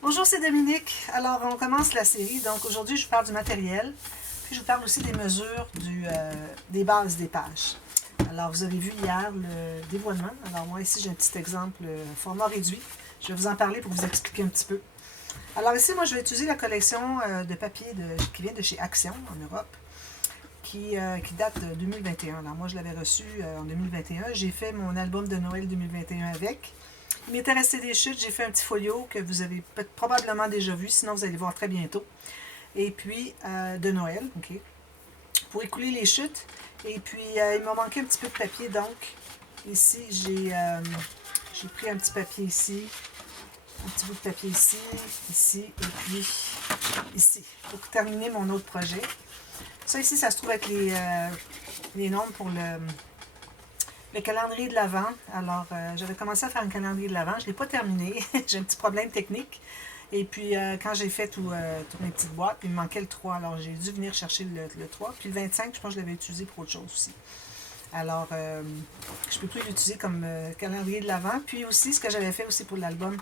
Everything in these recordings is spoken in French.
Bonjour, c'est Dominique. Alors, on commence la série. Donc, aujourd'hui, je vous parle du matériel. Puis, je vous parle aussi des mesures des bases des pages. Alors, vous avez vu hier le dévoilement. Alors, moi, ici, j'ai un petit exemple format réduit. Je vais vous en parler pour vous expliquer un petit peu. Alors, ici, moi, je vais utiliser la collection de papier qui vient de chez Action, en Europe, qui date de 2021. Alors, moi, je l'avais reçu en 2021. J'ai fait mon album de Noël 2021 avec. Il m'était resté des chutes, j'ai fait un petit folio que vous avez probablement déjà vu, sinon vous allez voir très bientôt. Et puis, de Noël, ok, pour écouler les chutes. Et puis, il m'a manqué un petit peu de papier, donc ici, j'ai pris un petit papier ici, un petit bout de papier ici, ici, et puis ici, pour terminer mon autre projet. Ça ici, ça se trouve avec les nombres pour le calendrier de l'Avent. Alors, j'avais commencé à faire un calendrier de l'Avent. Je ne l'ai pas terminé. J'ai un petit problème technique. Et puis, quand j'ai fait toutes mes petites boîtes, il me manquait le 3. Alors, j'ai dû venir chercher le 3. Puis le 25, je pense que je l'avais utilisé pour autre chose aussi. Alors, je ne peux plus l'utiliser comme calendrier de l'Avent. Puis aussi, ce que j'avais fait aussi pour l'album,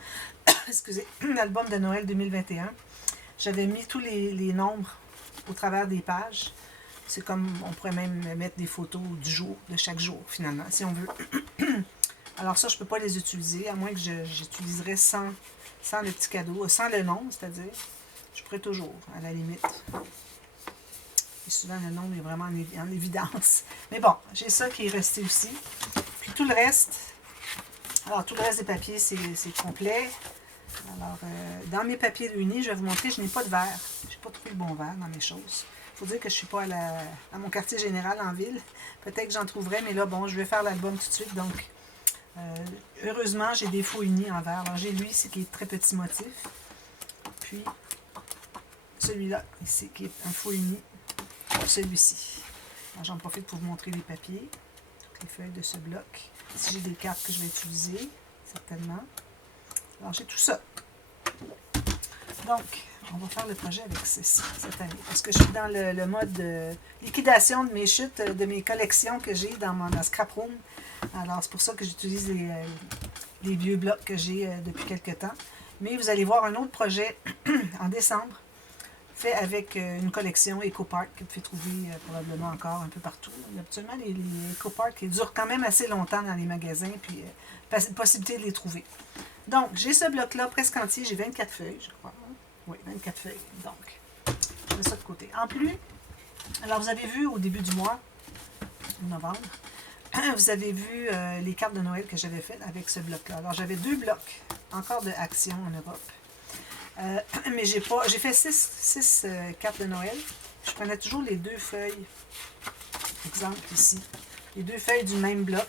excusez, l'album de Noël 2021, j'avais mis tous les nombres au travers des pages. C'est comme, on pourrait même mettre des photos du jour, de chaque jour, finalement, si on veut. Alors ça, je ne peux pas les utiliser, à moins que j'utiliserais sans le petit cadeau, sans le nom, c'est-à-dire. Je pourrais toujours, à la limite. Et souvent, le nom est vraiment en évidence. Mais bon, j'ai ça qui est resté aussi. Puis tout le reste, alors tout le reste des papiers, c'est complet. Alors, dans mes papiers réunis, je vais vous montrer, je n'ai pas de verre. Je n'ai pas trouvé le bon verre dans mes choses. Il faut dire que je ne suis pas à mon quartier général en ville. Peut-être que j'en trouverai, mais là, bon, je vais faire l'album tout de suite. Donc, heureusement, j'ai des faux unis en verre. Alors, j'ai lui ici qui est très petit motif. Puis, celui-là, ici, qui est un faux uni. Celui-ci. J'en profite pour vous montrer les papiers. Toutes les feuilles de ce bloc. Ici, j'ai des cartes que je vais utiliser, certainement. Alors, j'ai tout ça. Donc, on va faire le projet avec ceci cette année. Parce que je suis dans le mode de liquidation de mes chutes, de mes collections que j'ai dans ma scrap room. Alors, c'est pour ça que j'utilise les vieux blocs que j'ai depuis quelques temps. Mais vous allez voir un autre projet en décembre, fait avec une collection EcoPark que vous pouvez trouver probablement encore un peu partout. Habituellement, les EcoPark qui durent quand même assez longtemps dans les magasins, puis possibilité de les trouver. Donc, j'ai ce bloc-là presque entier. J'ai 24 feuilles, je crois. Oui, 24 feuilles. Donc, je mets ça de côté. En plus, alors vous avez vu au début du mois, novembre, vous avez vu les cartes de Noël que j'avais faites avec ce bloc-là. Alors, j'avais 2 blocs, encore de Action en Europe. Mais j'ai fait 6 cartes de Noël. Je prenais toujours les 2 feuilles, exemple ici, les 2 feuilles du même bloc,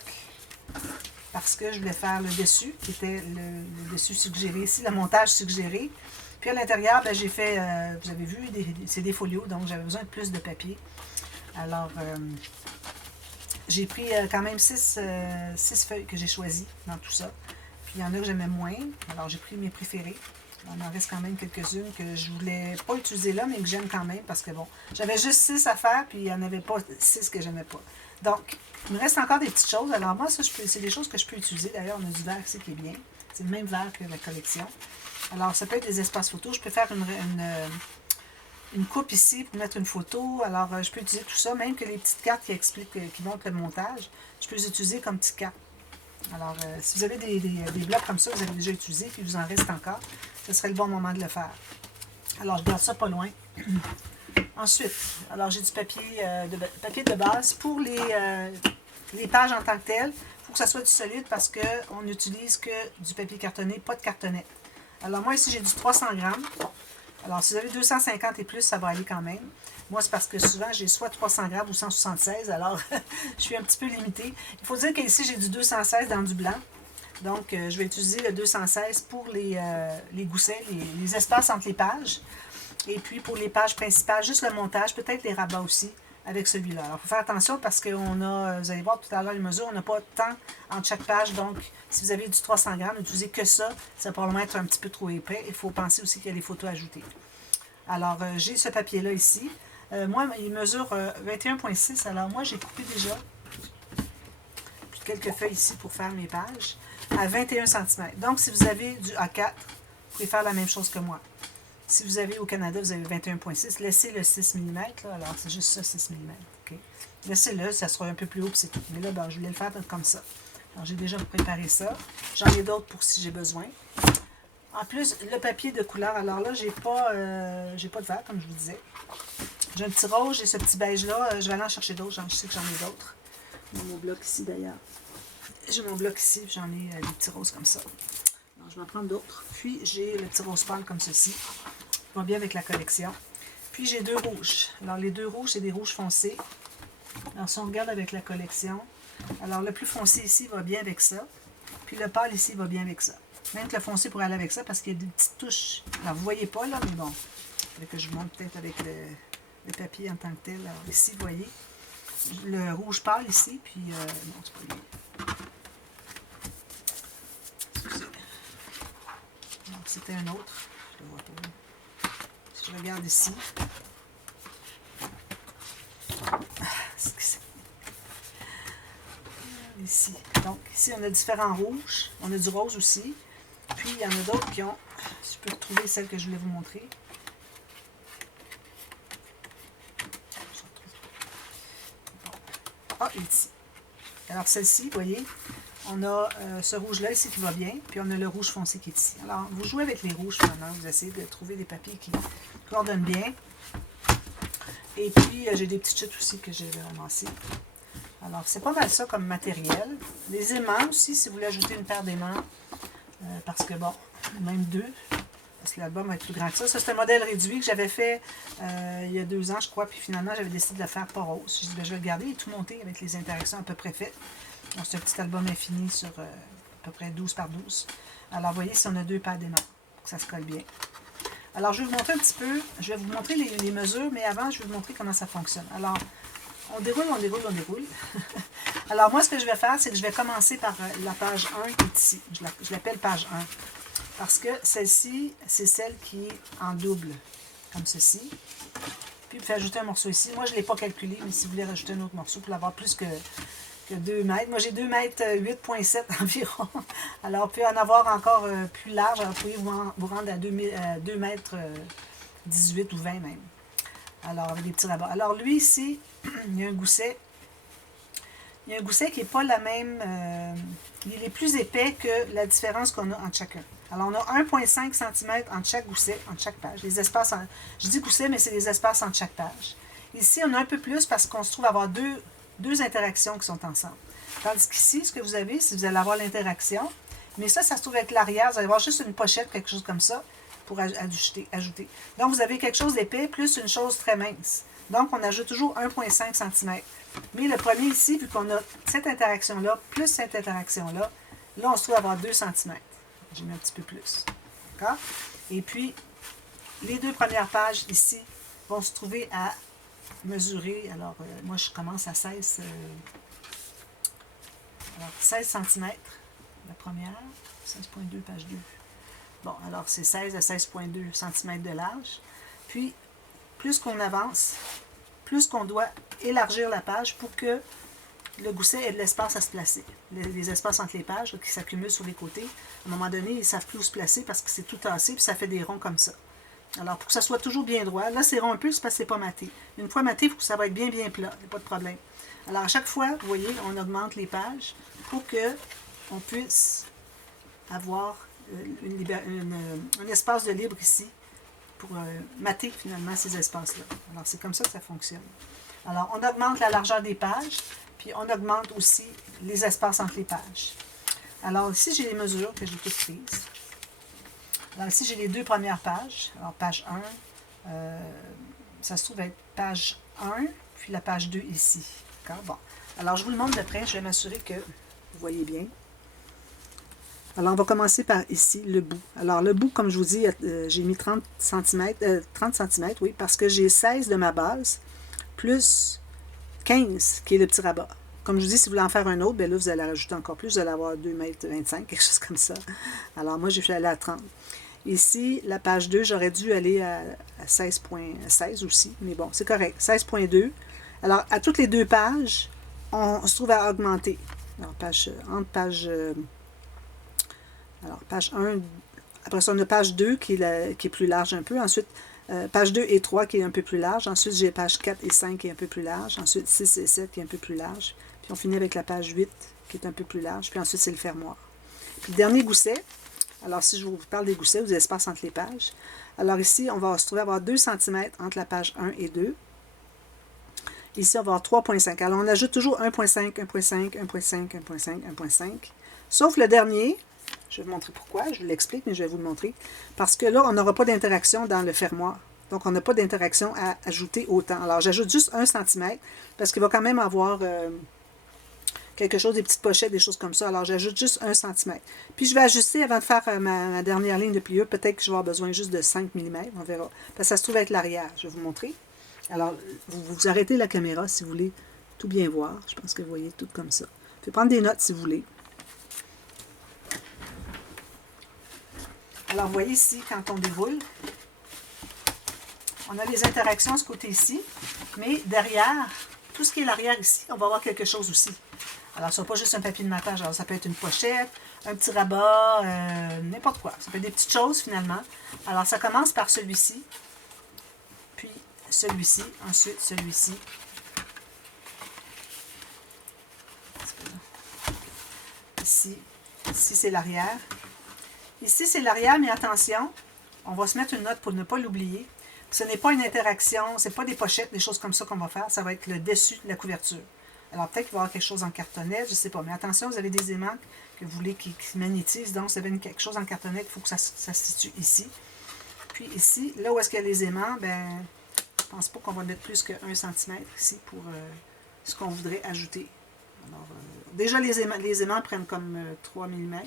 parce que je voulais faire le dessus, qui était le dessus suggéré ici, le montage suggéré. Puis à l'intérieur, ben, j'ai fait, vous avez vu, c'est des folios, donc j'avais besoin de plus de papier. Alors, j'ai pris quand même 6 feuilles que j'ai choisies dans tout ça. Puis il y en a que j'aimais moins, alors j'ai pris mes préférés. Il en reste quand même quelques-unes que je voulais pas utiliser là, mais que j'aime quand même, parce que bon, j'avais juste 6 à faire, puis il n'y en avait pas 6 que j'aimais pas. Donc, il me reste encore des petites choses. Alors moi, ça, c'est des choses que je peux utiliser. D'ailleurs, on a du verre ici qui est bien. C'est le même verre que la collection. Alors, ça peut être des espaces photos. Je peux faire une coupe ici pour mettre une photo. Alors, je peux utiliser tout ça, même que les petites cartes qui expliquent, qui montrent le montage, je peux les utiliser comme petites cartes. Alors, si vous avez des blocs comme ça, vous avez déjà utilisé, puis il vous en reste encore, ce serait le bon moment de le faire. Alors, je garde ça pas loin. Ensuite, alors j'ai du papier de base pour les pages en tant que telles. Il faut que ça soit du solide parce qu'on n'utilise que du papier cartonné, pas de cartonnet. Alors moi ici j'ai du 300 grammes. Alors si vous avez 250 et plus, ça va aller quand même. Moi c'est parce que souvent j'ai soit 300 grammes ou 176, alors je suis un petit peu limitée. Il faut dire qu'ici j'ai du 216 dans du blanc. Donc je vais utiliser le 216 pour les goussets, les espaces entre les pages. Et puis pour les pages principales, juste le montage, peut-être les rabats aussi, avec celui-là. Alors, il faut faire attention parce qu'on a, vous allez voir tout à l'heure les mesures, on n'a pas de temps entre chaque page. Donc, si vous avez du 300 grammes, n'utilisez que ça. Ça va probablement être un petit peu trop épais. Il faut penser aussi qu'il y a des photos ajoutées. Alors, j'ai ce papier-là ici. Moi, il mesure 21,6. Alors, moi, j'ai coupé déjà quelques feuilles ici pour faire mes pages à 21 cm. Donc, si vous avez du A4, pouvez faire la même chose que moi. Si vous avez au Canada, vous avez 21,6, laissez le 6 mm, là, alors c'est juste ça, 6 mm. Okay? Laissez-le, ça sera un peu plus haut, puis c'est tout. Mais là, ben, je voulais le faire comme ça. Alors, j'ai déjà préparé ça. J'en ai d'autres pour si j'ai besoin. En plus, le papier de couleur, alors là, j'ai pas de vert, comme je vous disais. J'ai un petit rose, j'ai ce petit beige-là. Je vais aller en chercher d'autres, je sais que j'en ai d'autres. J'ai mon bloc ici, d'ailleurs. J'ai mon bloc ici, j'en ai des petits roses comme ça. Alors, je vais en prendre d'autres. Puis, j'ai le petit rose pâle comme ceci. Va bien avec la collection. Puis, j'ai deux rouges. Alors, les deux rouges, c'est des rouges foncés. Alors, si on regarde avec la collection, alors le plus foncé ici va bien avec ça. Puis, le pâle ici va bien avec ça. Même que le foncé pourrait aller avec ça parce qu'il y a des petites touches. Alors, vous ne voyez pas, là, mais bon. Il que je vous montre peut-être avec le papier en tant que tel. Alors, ici, vous voyez. Le rouge pâle ici, puis... non, c'est pas lui. C'était un autre. Je le vois pas. Si je regarde ici. Ici. Donc, ici, on a différents rouges. On a du rose aussi. Puis, il y en a d'autres qui ont... Je peux retrouver celle que je voulais vous montrer. Ah, ici. Alors, celle-ci, vous voyez, on a ce rouge-là ici qui va bien, puis on a le rouge foncé qui est ici. Alors, vous jouez avec les rouges finalement, vous essayez de trouver des papiers qui coordonnent bien. Et puis, j'ai des petites chutes aussi que j'ai ramassées. Alors, c'est pas mal ça comme matériel. Les aimants aussi, si vous voulez ajouter une paire d'aimants, parce que bon, même deux, parce que l'album va être plus grand que ça. Ça, c'est un modèle réduit que j'avais fait il y a 2 ans, je crois, puis finalement, j'avais décidé de le faire pas rose. Je dis, ben, je vais le garder et tout monter avec les interactions à peu près faites. Donc, c'est un petit album infini sur à peu près 12 par 12. Alors, vous voyez, si on a 2 paires d'aimants, ça se colle bien. Alors, je vais vous montrer un petit peu, je vais vous montrer les mesures, mais avant, je vais vous montrer comment ça fonctionne. Alors, on déroule, on déroule, on déroule. Alors, moi, ce que je vais faire, c'est que je vais commencer par la page 1 qui est ici. Je l'appelle page 1. Parce que celle-ci, c'est celle qui est en double, comme ceci. Puis, vous pouvez ajouter un morceau ici. Moi, je ne l'ai pas calculé, mais si vous voulez rajouter un autre morceau pour l'avoir plus que 2 mètres. Moi, j'ai 2 mètres 8,7 environ. Alors, vous pouvez en avoir encore plus large. Alors, vous pouvez vous rendre à 2 mètres 18 ou 20 même. Alors, avec des petits rabats. Alors, lui, ici, il y a un gousset. Il y a un gousset qui n'est pas la même... il est plus épais que la différence qu'on a entre chacun. Alors, on a 1,5 cm entre chaque gousset, entre chaque page. Les espaces, je dis gousset, mais c'est les espaces entre chaque page. Ici, on a un peu plus parce qu'on se trouve à avoir deux interactions qui sont ensemble. Tandis qu'ici, ce que vous avez, c'est que vous allez avoir l'interaction. Mais ça se trouve avec l'arrière. Vous allez avoir juste une pochette, quelque chose comme ça, pour ajouter. Donc, vous avez quelque chose d'épais plus une chose très mince. Donc, on ajoute toujours 1,5 cm. Mais le premier ici, vu qu'on a cette interaction-là, plus cette interaction-là, là, on se trouve à avoir 2 cm. J'ai mis un petit peu plus. D'accord? Et puis, les 2 premières pages ici vont se trouver à mesurer. Alors, moi, je commence à 16 cm. La première, 16,2, page 2. Bon, alors, c'est 16 à 16,2 cm de large. Puis, plus qu'on avance, plus qu'on doit élargir la page pour que le gousset ait de l'espace à se placer. Les espaces entre les pages là, qui s'accumulent sur les côtés, à un moment donné, ils ne savent plus où se placer parce que c'est tout tassé, puis ça fait des ronds comme ça. Alors, pour que ça soit toujours bien droit, là, c'est rond un peu, c'est parce que c'est pas maté. Une fois maté, il faut que ça va être bien, bien plat, il n'y a pas de problème. Alors, à chaque fois, vous voyez, on augmente les pages pour qu'on puisse avoir un espace de libre ici pour mater finalement ces espaces-là. Alors, c'est comme ça que ça fonctionne. Alors, on augmente la largeur des pages, puis on augmente aussi les espaces entre les pages. Alors, ici, j'ai les mesures que j'ai toutes prises. Alors, ici, j'ai les 2 premières pages. Alors, page 1, ça se trouve être page 1, puis la page 2 ici. D'accord? Bon. Alors, je vous le montre de près. Je vais m'assurer que vous voyez bien. Alors, on va commencer par ici, le bout. Alors, le bout, comme je vous dis, j'ai mis 30 cm, oui, parce que j'ai 16 de ma base, plus 15 qui est le petit rabat. Comme je vous dis, si vous voulez en faire un autre, bien là, vous allez rajouter encore plus. Vous allez avoir 2,25 m, quelque chose comme ça. Alors, moi, j'ai fait aller à 30. Ici, la page 2, j'aurais dû aller à 16,16 aussi, mais bon, c'est correct. 16,2. Alors, à toutes les 2 pages, on se trouve à augmenter. Alors, page 1, Après ça, on a page 2 qui est plus large un peu. Ensuite, page 2 et 3 qui est un peu plus large. Ensuite, j'ai page 4 et 5 qui est un peu plus large. Ensuite, 6 et 7 qui est un peu plus large. Puis on finit avec la page 8 qui est un peu plus large. Puis ensuite, c'est le fermoir. Puis le dernier gousset. Alors, si je vous parle des goussets, des espaces entre les pages. Alors ici, on va se trouver à avoir 2 cm entre la page 1 et 2. Ici, on va avoir 3,5. Alors, on ajoute toujours 1,5, 1,5, 1,5, 1,5, 1,5. Sauf le dernier. Je vais vous montrer pourquoi. Je vous l'explique, mais je vais vous le montrer. Parce que là, on n'aura pas d'interaction dans le fermoir. Donc, on n'a pas d'interaction à ajouter autant. Alors, j'ajoute juste 1 cm parce qu'il va quand même avoir quelque chose, des petites pochettes, des choses comme ça. Alors, j'ajoute juste 1 cm. Puis, je vais ajuster avant de faire ma dernière ligne de pliure. Peut-être que je vais avoir besoin juste de 5 mm. On verra. Parce que ça se trouve être l'arrière. Je vais vous montrer. Alors, vous arrêtez la caméra si vous voulez tout bien voir. Je pense que vous voyez tout comme ça. Vous pouvez prendre des notes si vous voulez. Alors, vous voyez ici, quand on déroule, on a les interactions de ce côté-ci, mais derrière, tout ce qui est l'arrière ici, on va avoir quelque chose aussi. Alors, ce n'est pas juste un papier de matage. Alors, ça peut être une pochette, un petit rabat, n'importe quoi. Ça peut être des petites choses, finalement. Alors, ça commence par celui-ci, puis celui-ci, ensuite celui-ci. Ici, c'est l'arrière. Ici, c'est l'arrière, mais attention, on va se mettre une note pour ne pas l'oublier. Ce n'est pas une interaction, ce n'est pas des pochettes, des choses comme ça qu'on va faire. Ça va être le dessus de la couverture. Alors, peut-être qu'il va y avoir quelque chose en cartonnette, je ne sais pas. Mais attention, vous avez des aimants que vous voulez qui magnétisent. Donc, vous avez quelque chose en cartonnette, il faut que ça se situe ici. Puis ici, là où est-ce qu'il y a les aimants, ben, je ne pense pas qu'on va mettre plus que 1 cm ici pour ce qu'on voudrait ajouter. Alors, déjà, les aimants prennent comme 3 mm.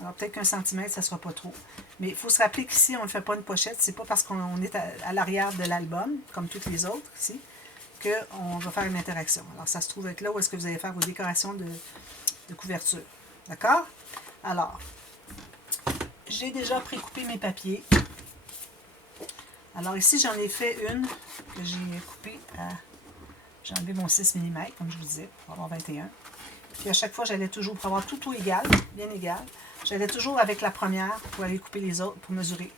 Alors, peut-être qu'un centimètre, ça ne sera pas trop. Mais il faut se rappeler qu'ici, on ne fait pas une pochette. C'est pas parce qu'on est à l'arrière de l'album, comme toutes les autres ici, qu'on va faire une interaction. Alors, ça se trouve être là où est-ce que vous allez faire vos décorations de couverture. D'accord? Alors, j'ai déjà précoupé mes papiers. Alors, ici, j'en ai fait une que j'ai coupée à... J'ai enlevé mon 6 mm, comme je vous disais, pour avoir 21. Puis à chaque fois, j'allais toujours, pour avoir tout égal, bien égal, j'allais toujours avec la première pour aller couper les autres, pour mesurer.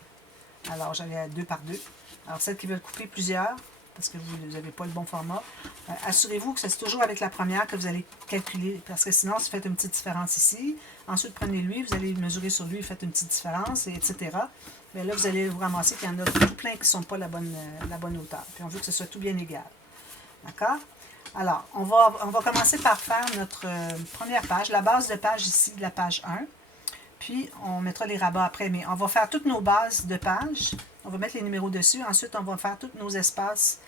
Alors, j'allais à 2 par 2. Alors, celles qui veulent couper plusieurs, parce que vous n'avez pas le bon format, assurez-vous que c'est toujours avec la première que vous allez calculer, parce que sinon, si vous faites une petite différence ici, ensuite, prenez lui, vous allez mesurer sur lui, faites une petite différence, et etc. Mais là, vous allez vous ramasser qu'il y en a tout plein qui ne sont pas la bonne hauteur. Puis on veut que ce soit tout bien égal. D'accord? Alors, on va commencer par faire notre première page, la base de page ici, de la page 1. Puis, on mettra les rabats après, mais on va faire toutes nos bases de page. On va mettre les numéros dessus. Ensuite, on va faire tous nos espaces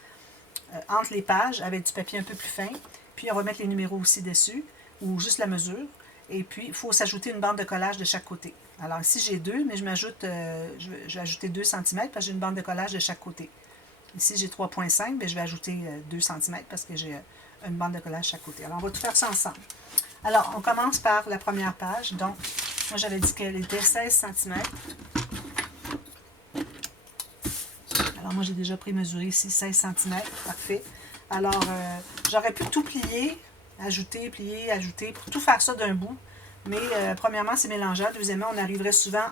entre les pages avec du papier un peu plus fin. Puis, on va mettre les numéros aussi dessus, ou juste la mesure. Et puis, il faut s'ajouter une bande de collage de chaque côté. Alors, ici, j'ai 2, mais je vais ajouter 2 cm parce que j'ai une bande de collage de chaque côté. Ici, j'ai 3,5, mais je vais ajouter 2 cm parce que j'ai une bande de collage chaque côté. Alors, on va tout faire ça ensemble. Alors, on commence par la première page. Donc, moi, j'avais dit qu'elle était 16 cm. Alors, moi, j'ai déjà prémesuré ici 16 cm. Parfait. Alors, j'aurais pu tout plier, ajouter, plier, ajouter, pour tout faire ça d'un bout. Mais, premièrement, c'est mélangeable. Deuxièmement, on arriverait souvent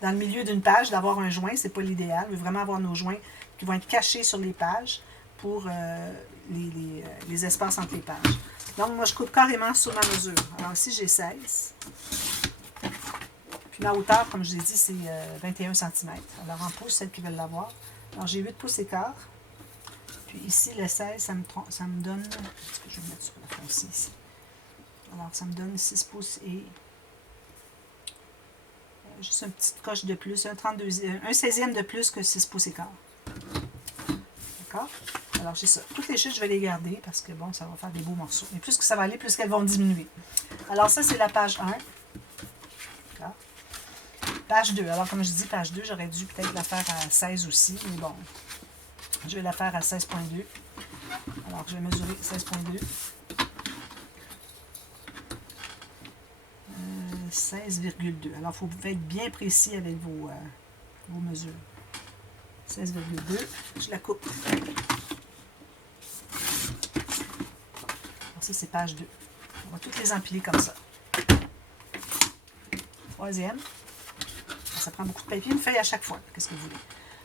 dans le milieu d'une page, d'avoir un joint. C'est pas l'idéal. On veut vraiment avoir nos joints qui vont être cachés sur les pages pour les espaces entre les pages. Donc, moi, je coupe carrément sur ma mesure. Alors, ici, j'ai 16. Puis, ma hauteur, comme je l'ai dit, c'est 21 cm. Alors, en pouces, celles qui veulent l'avoir. Alors, j'ai 8 pouces et quart. Puis, ici, le 16, ça me donne... Est-ce que je vais mettre sur le fond ici? Alors, ça me donne 6 pouces et... juste une petite coche de plus, un 16e de plus que 6 pouces et quart. D'accord? Alors, j'ai ça. Toutes les chutes, je vais les garder parce que, bon, ça va faire des beaux morceaux. Mais plus que ça va aller, plus qu'elles vont diminuer. Alors, ça, c'est la page 1. D'accord? Page 2. Alors, comme je dis, page 2, j'aurais dû peut-être la faire à 16 aussi. Mais bon, je vais la faire à 16,2. Alors, je vais mesurer 16,2. 16,2. Alors, il faut être bien précis avec vos mesures. 16,2. Je la coupe. Alors, ça, c'est page 2. On va toutes les empiler comme ça. Troisième. ça prend beaucoup de papier, une feuille à chaque fois, qu'est-ce que vous voulez.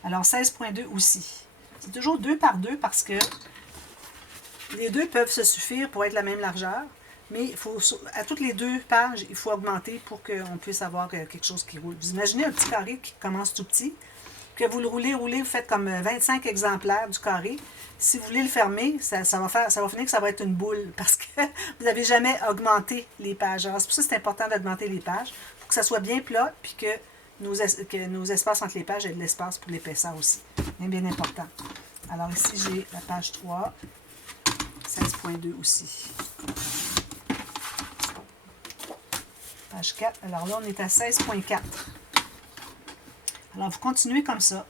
Alors 16,2 aussi. C'est toujours 2 par 2 parce que les deux peuvent se suffire pour être la même largeur, mais il faut, à toutes les 2 pages, il faut augmenter pour qu'on puisse avoir quelque chose qui roule. Vous imaginez un petit carré qui commence tout petit, que vous le roulez, vous faites comme 25 exemplaires du carré. Si vous voulez le fermer, ça va finir que ça va être une boule parce que vous n'avez jamais augmenté les pages. Alors, c'est pour ça que c'est important d'augmenter les pages pour que ça soit bien plat puis que nos espaces entre les pages aient de l'espace pour l'épaisseur aussi. Bien, bien important. Alors ici, j'ai la page 3, 16,2 aussi. Page 4. Alors là, on est à 16,4. Alors, vous continuez comme ça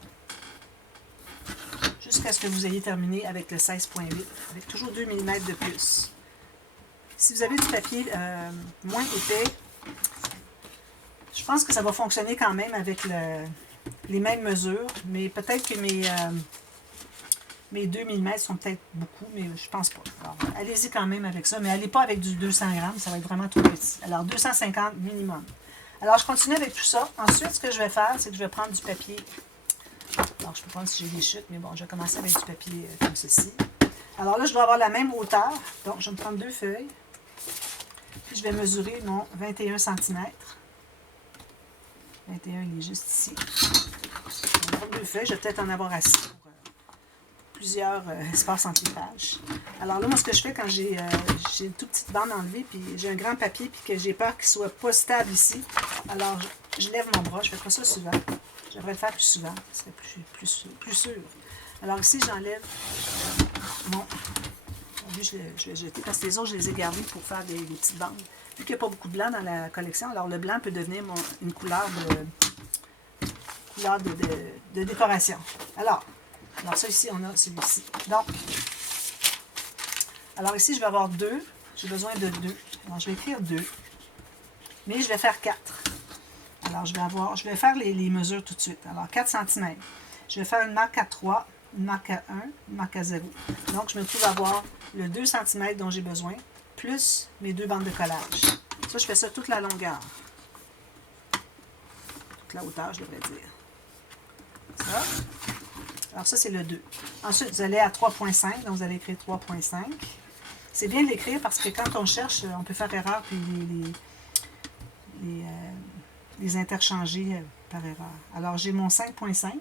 jusqu'à ce que vous ayez terminé avec le 16,8, avec toujours 2 mm de plus. Si vous avez du papier moins épais, je pense que ça va fonctionner quand même avec les mêmes mesures, mais peut-être que mes 2 mm sont peut-être beaucoup, mais je pense pas. Alors, allez-y quand même avec ça, mais allez pas avec du 200 grammes, ça va être vraiment trop petit. Alors, 250 minimum. Alors, je continue avec tout ça. Ensuite, ce que je vais faire, c'est que je vais prendre du papier. Alors, je peux prendre si j'ai des chutes, mais bon, je vais commencer avec du papier comme ceci. Alors là, je dois avoir la même hauteur. Donc, je vais me prendre 2 feuilles. Puis, je vais mesurer mon 21 cm. 21, il est juste ici. Je vais prendre 2 feuilles. Je vais peut-être en avoir assez pour plusieurs espaces entre les pages. Alors là, moi, ce que je fais quand j'ai une toute petite bande enlevée, puis j'ai un grand papier, puis que j'ai peur qu'il ne soit pas stable ici, alors je lève mon bras. Je ne fais pas ça souvent. Je devrais le faire plus souvent. Ce serait plus sûr. Alors ici, j'enlève mon... Je vais jeter parce que les autres, je les ai gardés pour faire des petites bandes. Vu qu'il n'y a pas beaucoup de blanc dans la collection, alors le blanc peut devenir une couleur de décoration. Alors ça ici, on a celui-ci. Donc, alors ici, je vais avoir 2. J'ai besoin de 2. Alors, je vais écrire 2. Mais je vais faire 4. Alors, je vais faire les mesures tout de suite. Alors, 4 cm. Je vais faire une marque à 3, une marque à 1, une marque à 0. Donc, je me trouve à avoir le 2 cm dont j'ai besoin, plus mes 2 bandes de collage. Ça, je fais ça toute la longueur. Toute la hauteur, je devrais dire. Ça. Alors, ça, c'est le 2. Ensuite, vous allez à 3,5. Donc, vous allez écrire 3,5. C'est bien de l'écrire parce que quand on cherche, on peut faire erreur puis les interchanger par erreur. Alors, j'ai mon 5,5.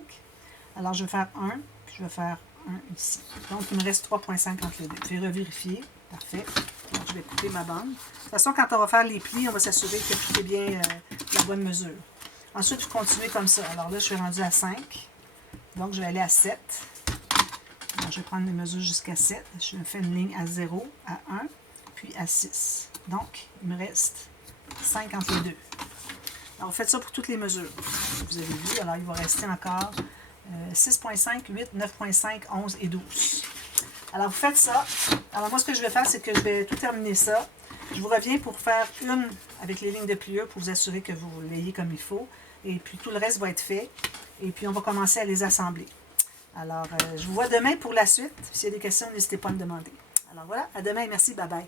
Alors, je vais faire 1, puis je vais faire 1 ici. Donc, il me reste 3,5 entre les deux. Je vais revérifier. Parfait. Donc, je vais couper ma bande. De toute façon, quand on va faire les plis, on va s'assurer que tout est bien la bonne mesure. Ensuite, vous continuez comme ça. Alors là, je suis rendue à 5. Donc, je vais aller à 7. Alors, je vais prendre les mesures jusqu'à 7. Je fais une ligne à 0, à 1, puis à 6. Donc, il me reste 5 entre les deux. Alors, vous faites ça pour toutes les mesures. Vous avez vu. Alors, il va rester encore 6,5, 8, 9,5, 11 et 12. Alors, vous faites ça. Alors, moi, ce que je vais faire, c'est que je vais tout terminer ça. Je vous reviens pour faire une avec les lignes de pliure pour vous assurer que vous l'ayez comme il faut. Et puis, tout le reste va être fait. Et puis, on va commencer à les assembler. Alors, je vous vois demain pour la suite. S'il y a des questions, n'hésitez pas à me demander. Alors, voilà. À demain. Merci. Bye bye.